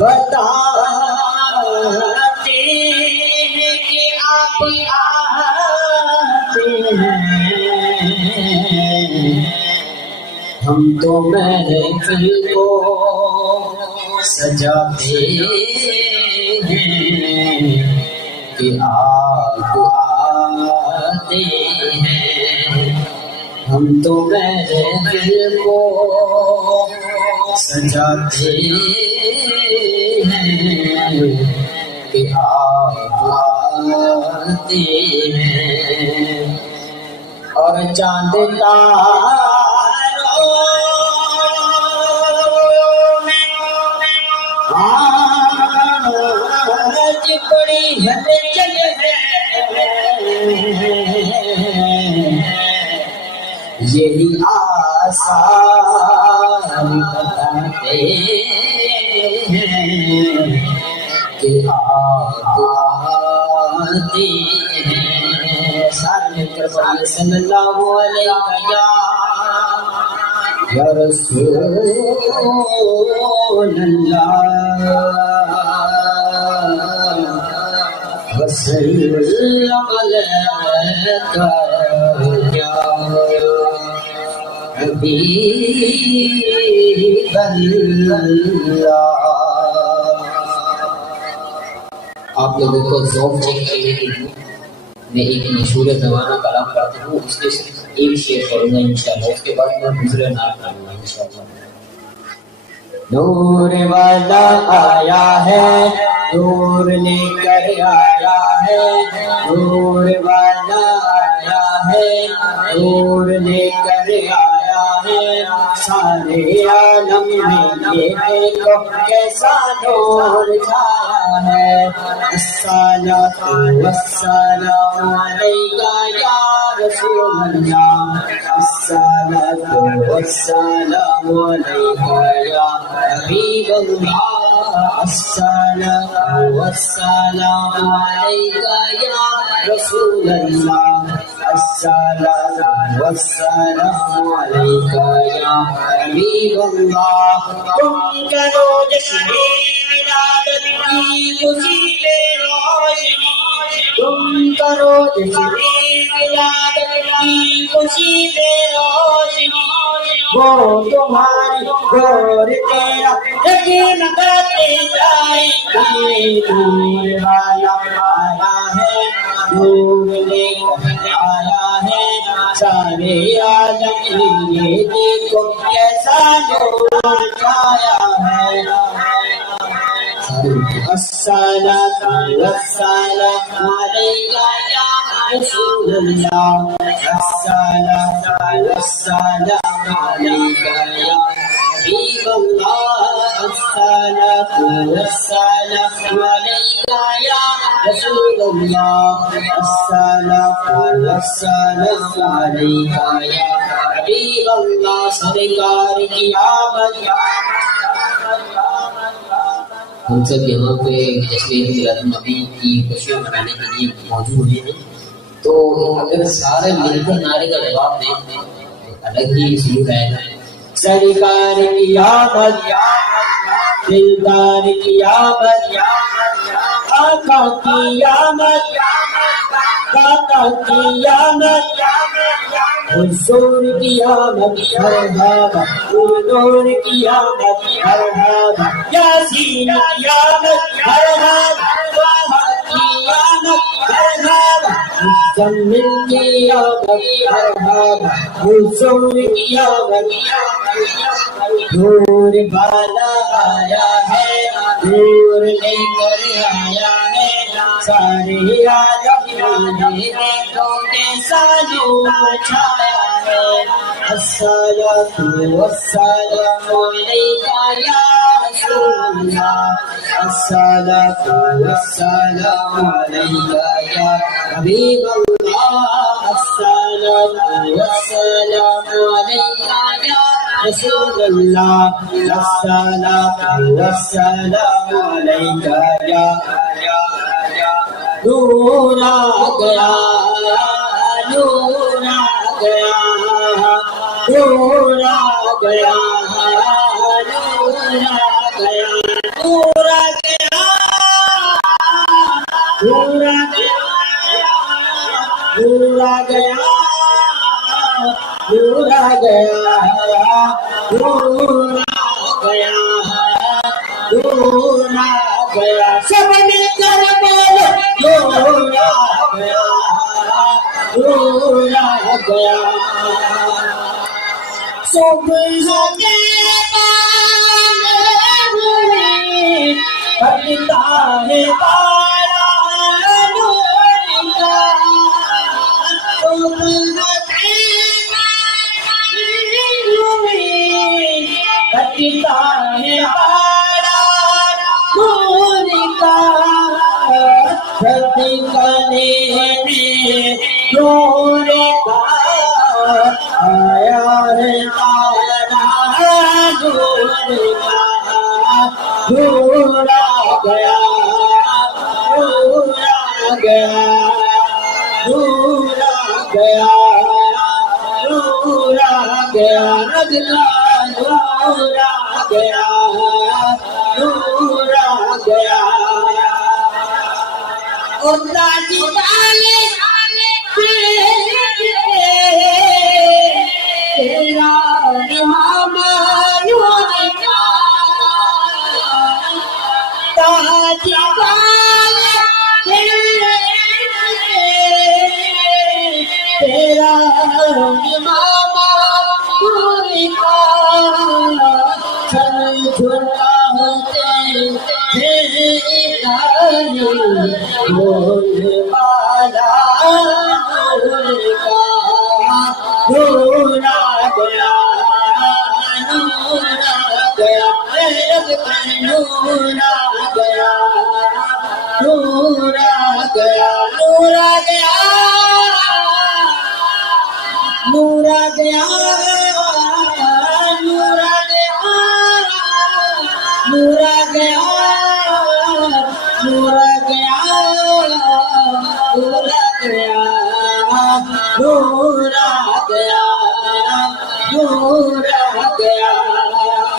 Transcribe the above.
بتاتے ہیں کہ آپ آتے ہیں، ہم تو محفل کو سجاتے ہیں کہ آپ آتے ہیں، ہم تو محفل کو سجاتے ہیں کہ آپ آتے ہیں، اور چاند تاروں میں آج بڑی ہلچل ہے، یہی آثار بتاتے ہیں کہ آپ آتے ہیں۔ سارے مل کر پڑھیے صلی اللہ علیہ یا رسول اللہ وسلم علیک یا حبیب اللہ۔ آپ لوگوں کو ذوق چیک کے لیے میں ایک مشہور زمانہ کلام کرتا ہوں، اس کے صرف ایک شعر پڑھوں گا انشاءاللہ، اس کے بعد میں دوسرے نعت کروں گا انشاءاللہ۔ نور والا آیا ہے، نور لے کر آیا ہے، نور والا آیا ہے، نور لے کر آیا ہے، سارے عالم میں یہ دیکھو کیسا نور چھایا ہے۔ الصلاۃ والسلام علیک یا رسول اللہ، الصلاۃ والسلام علیک یا حبیب اللہ، الصلاۃ والسلام علیک یا رسول اللہ، الصلاۃ والسلام علیک یا حبیب اللہ۔ تم کرو جشن ولادت کی خوشی میں روشنی، تم کرو جشن ولادت کی خوشی میں روشنی، وہ تمہاری گور تیرا یقین کرتے جائیں گے۔ نور والا آیا ہے، نور لے کر آیا ہے، سارے عالم یہ دیکھو کیسا نور چھایا ہے۔ الصلاۃ والسلام علیک یا رسول اللہ، الصلاۃ والسلام علیک یا حبیب اللہ، الصلاۃ والسلام علیک یا رسول اللہ، الصلاۃ والسلام علیک یا حبیب اللہ۔ سرکار کی آمد، ہم سب یہاں پہ جشن میلاد النبی کی خوشیاں منانے کے لیے موجود ہیں، تو اگر سارے مل کر نعرے کا جواب دیں تو الگ ہی سلوک ہے۔ سرکار کی آمد، دلدار کی آمد، آقا کی آمد، داتا کی آمد، حضور کی آمد، مرحبا نور کی آمد، مرحبا یاسین کی آمد، مرحبا طٰہٰ کی آمد، مرحبا مزمل کی آمد، مرحبا حضور کی آمد۔ نور والا آیا ہے، نور لے کر آیا ہے، سارے عالم میں دیکھو کیسا نور چھایا ہے۔ الصلاۃ والسلام علیک یا رسول اللہ، الصلاۃ والسلام علیک یا حبیب اللہ، الصلاۃ والسلام علیک یا رسول اللہ، الصلاۃ والسلام علیک یا نور آ گیا، نور آ گیا، نور آ گیا، نور آ گیا، نور آ گیا نور آ گیا نور آ گیا نور آ گیا نور آ گیا نور آ گیا سب مل کر بولو نور آ گیا نور آ گیا صبح کے پڑتا ہے تارا نور کا پڑتا ہے تارا نور کا پھٹکنے میں نور کا آیا ہے تارا نور کا نور آ گیا نور آ گیا نور آ گیا نور آ گیا اگلا نور آ گیا نور آ گیا تاج والے تیرا امام نور کا تاج والے تیرا امام نور کا چھن چھڑاتے بول والا نور کا نور آ گیا نور آ گیا نور آ گیا نور آ گیا نور آ گیا نور آ گیا نور آ گیا نور آ گیا نور آ گیا نور آ گیا نور آ گیا